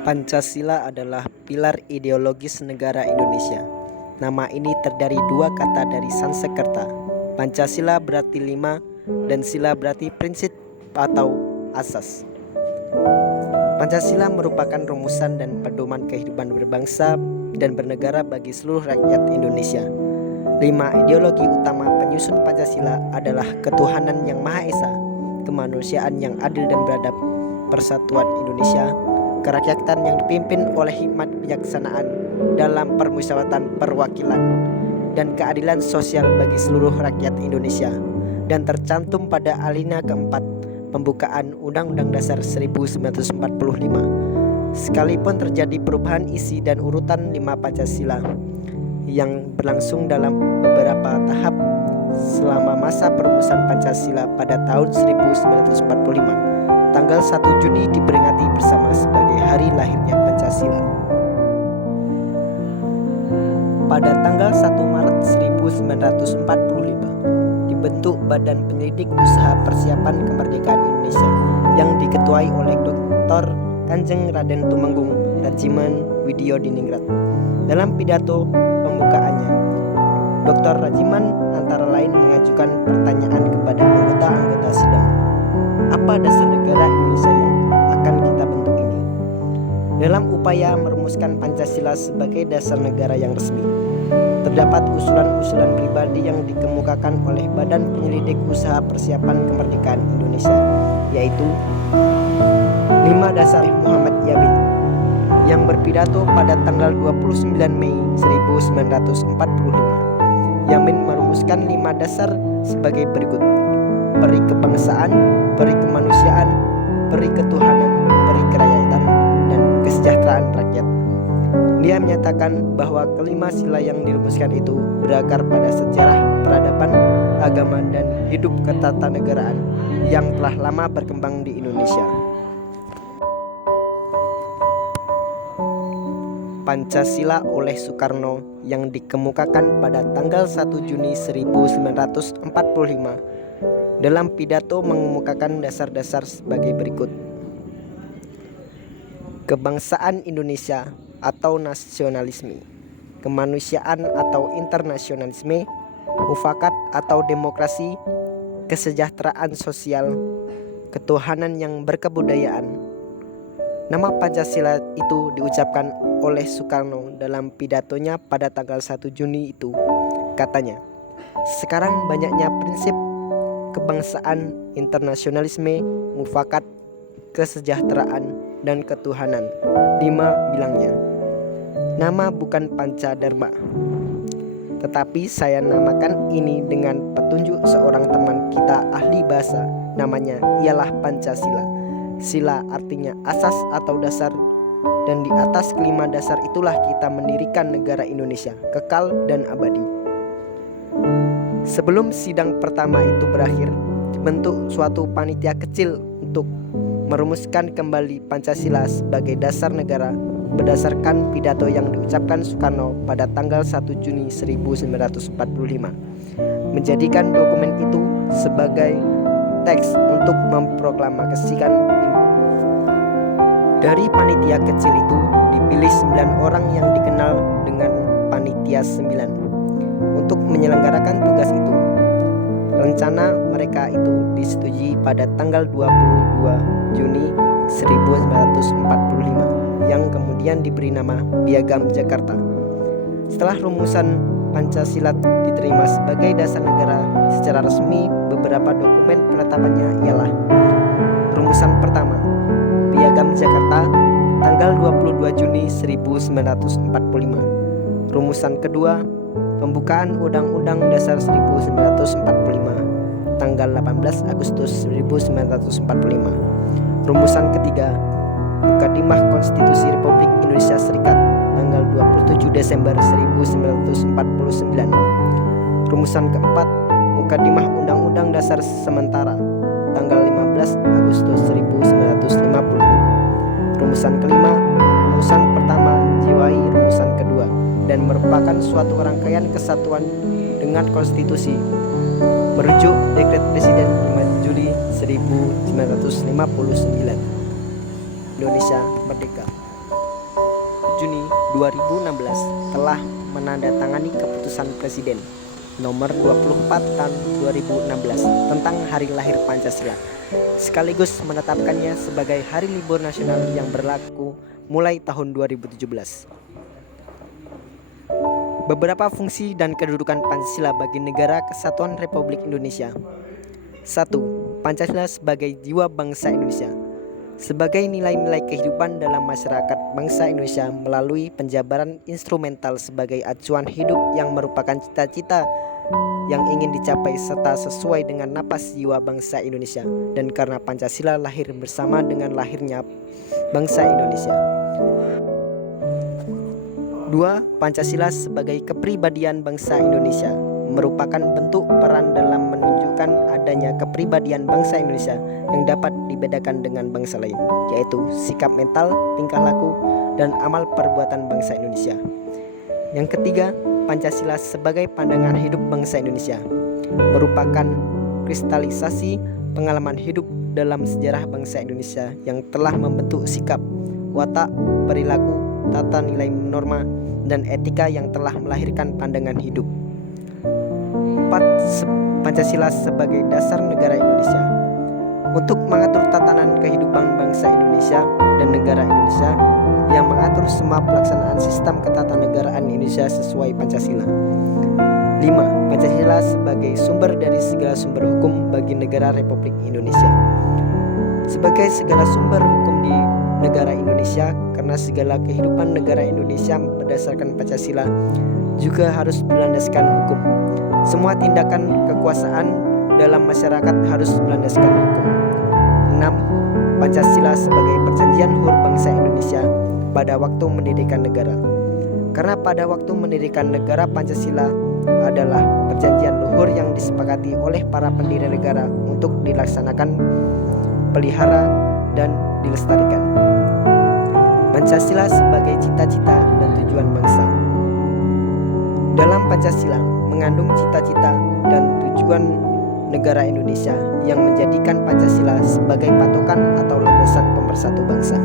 Pancasila adalah pilar ideologis negara Indonesia. Nama ini terdiri dua kata dari Sanskerta. Pancasila berarti lima dan sila berarti prinsip atau asas. Pancasila merupakan rumusan dan pedoman kehidupan berbangsa dan bernegara bagi seluruh rakyat Indonesia. 5 ideologi utama penyusun Pancasila adalah ketuhanan yang Maha Esa, kemanusiaan yang adil dan beradab, persatuan Indonesia, kerakyatan yang dipimpin oleh hikmat kebijaksanaan dalam permusyawaratan perwakilan, dan keadilan sosial bagi seluruh rakyat Indonesia, dan tercantum pada alinea keempat pembukaan Undang-Undang Dasar 1945. Sekalipun terjadi perubahan isi dan urutan 5 Pancasila yang berlangsung dalam beberapa tahap selama masa perumusan Pancasila pada tahun 1945, tanggal 1 Juni diperingati bersama sebagai hari lahirnya Pancasila. Pada tanggal 1 Maret 1945 dibentuk Badan Penyelidik Usaha Persiapan Kemerdekaan Indonesia yang diketuai oleh Dr. Kanjeng Raden Tumenggung Rajiman Widyodiningrat. Dalam pidato pembukaannya, Dr. Rajiman antara lain mengajukan pertanyaan kepada anggota-anggota sidang. Apa dasar negara Indonesia yang akan kita bentuk ini? Dalam upaya merumuskan Pancasila sebagai dasar negara yang resmi, terdapat usulan-usulan pribadi yang dikemukakan oleh Badan Penyelidik Usaha Persiapan Kemerdekaan Indonesia, yaitu 5 dasar Muhammad Yamin yang berpidato pada tanggal 29 Mei 1945. Yamin merumuskan 5 dasar sebagai berikut: peri kebangsaan, peri kemanusiaan, peri ketuhanan, peri kerakyatan, dan kesejahteraan rakyat. Dia menyatakan bahwa kelima sila yang dirumuskan itu berakar pada sejarah peradaban, agama, dan hidup ketatanegaraan yang telah lama berkembang di Indonesia. Pancasila oleh Soekarno yang dikemukakan pada tanggal 1 Juni 1945 dalam pidato mengemukakan dasar-dasar sebagai berikut: kebangsaan Indonesia atau nasionalisme, kemanusiaan atau internasionalisme, mufakat atau demokrasi, kesejahteraan sosial, ketuhanan yang berkebudayaan. Nama Pancasila itu diucapkan oleh Soekarno dalam pidatonya pada tanggal 1 Juni itu. Katanya, sekarang banyaknya prinsip kebangsaan, internasionalisme, mufakat, kesejahteraan, dan ketuhanan. 5 bilangnya, nama bukan Panca Dharma, tetapi saya namakan ini dengan petunjuk seorang teman kita ahli bahasa. Namanya ialah Pancasila. Sila artinya asas atau dasar, dan di atas kelima dasar itulah kita mendirikan negara Indonesia kekal dan abadi. Sebelum sidang pertama itu berakhir, dibentuk suatu panitia kecil untuk merumuskan kembali Pancasila sebagai dasar negara berdasarkan pidato yang diucapkan Soekarno pada tanggal 1 Juni 1945, menjadikan dokumen itu sebagai teks untuk memproklamasikan. Dari panitia kecil itu dipilih 9 orang yang dikenal dengan panitia 9 untuk menyelenggarakan tugas itu. Rencana mereka itu disetujui pada tanggal 22 Juni 1945 yang kemudian diberi nama Piagam Jakarta. Setelah rumusan Pancasila diterima sebagai dasar negara secara resmi, beberapa dokumen penetapannya ialah: rumusan pertama, Piagam Jakarta, tanggal 22 Juni 1945. Rumusan kedua, pembukaan Undang-Undang Dasar 1945, tanggal 18 Agustus 1945. Rumusan ketiga, Mukadimah Konstitusi Republik Indonesia Serikat, tanggal 27 Desember 1949. Rumusan keempat, Mukadimah Undang-Undang Dasar Sementara, tanggal 15 Agustus 1950. Rumusan kelima, rumusan pertama jiwai rumusan kedua dan merupakan suatu rangkaian kesatuan dengan konstitusi merujuk dekret Presiden 5 Juli 1959. Indonesia merdeka. Juni 2016 telah menandatangani keputusan Presiden nomor 24 tahun 2016 tentang Hari Lahir Pancasila, sekaligus menetapkannya sebagai hari libur nasional yang berlaku mulai tahun 2017. Beberapa fungsi dan kedudukan Pancasila bagi Negara Kesatuan Republik Indonesia. 1. Pancasila sebagai jiwa bangsa Indonesia. Sebagai nilai-nilai kehidupan dalam masyarakat bangsa Indonesia melalui penjabaran instrumental sebagai acuan hidup yang merupakan cita-cita yang ingin dicapai serta sesuai dengan napas jiwa bangsa Indonesia, dan karena Pancasila lahir bersama dengan lahirnya bangsa Indonesia. 2. Pancasila sebagai kepribadian bangsa Indonesia merupakan bentuk peran dalam menunjukkan adanya kepribadian bangsa Indonesia yang dapat dibedakan dengan bangsa lain, yaitu sikap mental, tingkah laku, dan amal perbuatan bangsa Indonesia. Yang ketiga, Pancasila sebagai pandangan hidup bangsa Indonesia merupakan kristalisasi pengalaman hidup dalam sejarah bangsa Indonesia yang telah membentuk sikap, watak, perilaku, tata nilai norma, dan etika yang telah melahirkan pandangan hidup. 4. Pancasila sebagai dasar negara Indonesia untuk mengatur tatanan kehidupan bangsa Indonesia dan negara Indonesia, yang mengatur semua pelaksanaan sistem ketatanegaraan Indonesia sesuai Pancasila. 5. Pancasila sebagai sumber dari segala sumber hukum bagi negara Republik Indonesia. Sebagai segala sumber hukum di negara Indonesia, karena segala kehidupan negara Indonesia berdasarkan Pancasila juga harus berlandaskan hukum. Semua tindakan kekuasaan dalam masyarakat harus berlandaskan hukum. 6. Pancasila sebagai perjanjian luhur bangsa Indonesia pada waktu mendirikan negara. Karena pada waktu mendirikan negara, Pancasila adalah perjanjian luhur yang disepakati oleh para pendiri negara untuk dilaksanakan, pelihara, dan dilestarikan. Pancasila sebagai cita-cita dan tujuan bangsa. Dalam Pancasila mengandung cita-cita dan tujuan negara Indonesia yang menjadikan Pancasila sebagai patokan atau landasan pemersatu bangsa.